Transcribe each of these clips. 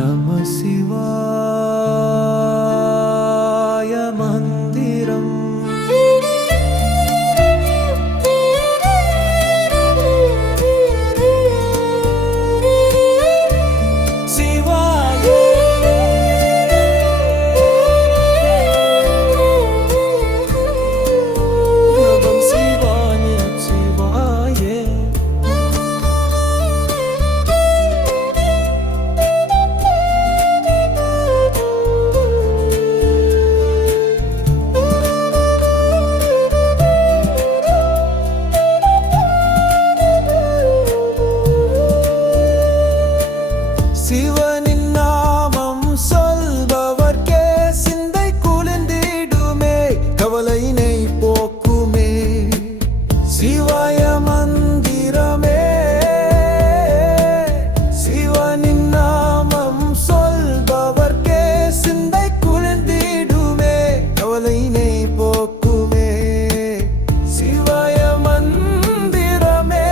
நம சிவாய மந்திரம். சிவனின் நாமம் சொல்பவர்க்கே சிந்தை குளிர்ந்திடுமே, கவலையினை போக்குமே. சிவாய மந்திரமே. சிவனின் நாமம் சொல்பவர்க்கே சிந்தை குளிர்ந்திடுமே, கவலையினை போக்குமே. சிவாய மந்திரமே.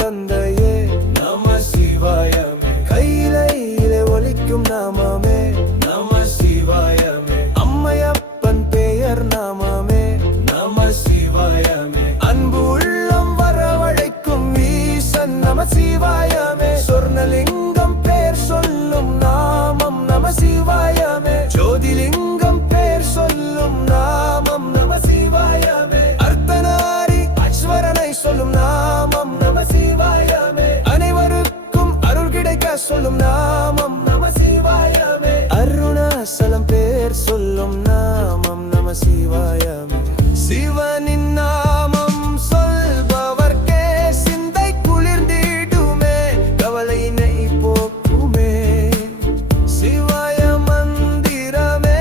தந்தையே நம சிவாயமே. கையிலே ஒலிக்கும் நாமமே நம சிவாயமே. அம்மையப்பன் பெயர் நாமமே நம சிவாயமே. அன்பு உள்ளம் வரவழைக்கும் ஈசன் நம சிவாயமே. சொர்ணலிங்கம் பேர் சொல்லும் நாமம் நம சிவாயமே. ஜோதிலிங்கம் பேர் சொல்லும் நாமம் நம சிவாயமே. அர்த்தநாரி ஐஸ்வரனை சொல்லும் நாமம் நம சிவாயமே. அனைவருக்கும் அருள் கிடைக்க சொல்லும் நாமம் நம சிவாயமே. அருணாசலம் பேர் சொல்லும் நாமம் நம சிவாயமே. சிவனின் நாமம் சொல்பவர்க்கே சிந்தை குளிர்ந்திடுமே, கவலையினை போக்குமே. சிவாய மந்திரமே.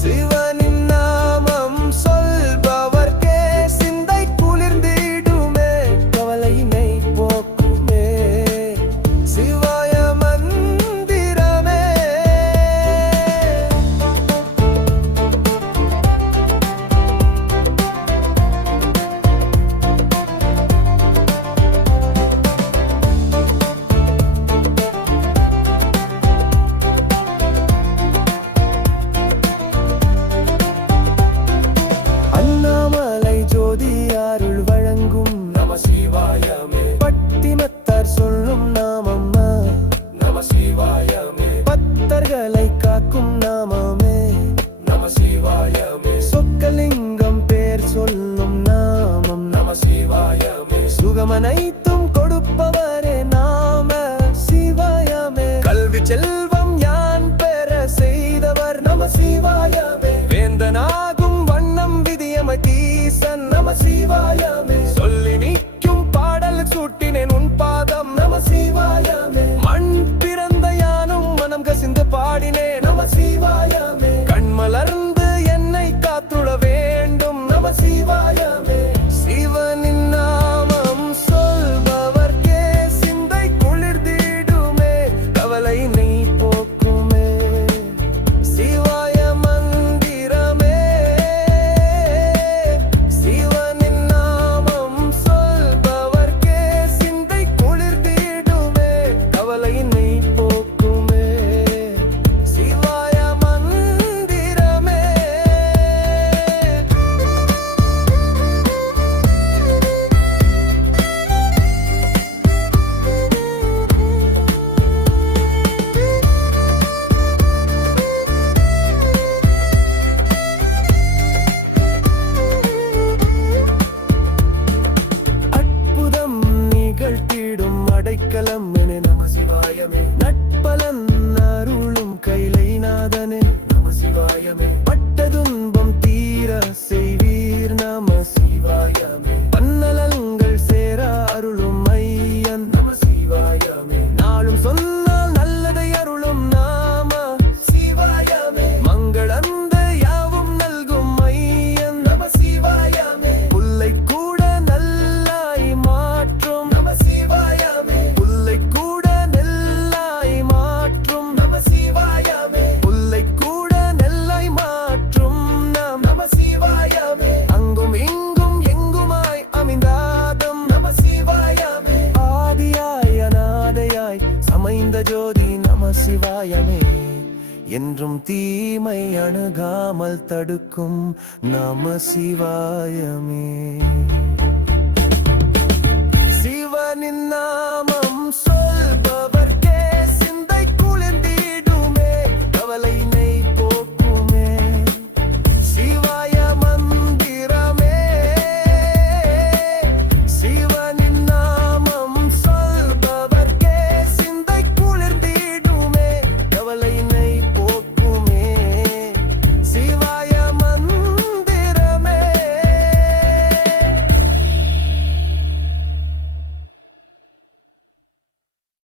சிவனின் நாமம் சொல்பவர்க்கே சிந்தை குளிர்ந்திடுமே, கவலையினை போக்குமே. சிவாய மந்திரமே. அண்ணாமலை ஜோதி அருள் வழங்கும் நம சிவாயமே. பட்டிமத்தார் சொல்லும் நாமம் நம சிவாயமே. பக்தர்களை காக்கும் நாமமே நம சிவாயமே. சொக்கலிங்கம் பேர் சொல்லும் நாமம் நம சிவாயமே. சுகமனைத்தும் கொடுப்பவரே நாம சிவாயமே. கல்வி செல்வம் யான் பெற செய்தவர் நம சிவாயமே. வேந்தனாகும் வண்ணம் விதியமதீசன் நம சிவாயமே. சொல்லி நிற்கும் பாடல் சூட்டினேன் உன் பாதம் நம சிவாயமே. மண் பிறந்த யானும் மனம் கசிந்து பாடினேன் நம சிவாயமே. கண்மலர்ந்து என்னை காத்துட வேண்டும் நம சிவாயமே. சிவனின் நாமம் சொல்பவர்க்கே சிந்தை குளிர்ந்திடுமே, கவலையினை போக்குமே. சிவாய மந்திரமே. சிவனின் நாமம் சொல்பவர்க்கே சிந்தை குளிர்ந்திடுமே, கவலையினை போக்குமே. சிவாய மந்திரமே. என்றும் தீமை அணுகாமல் தடுக்கும் நம சிவாயமே. சிவனின் நாமம் சொல்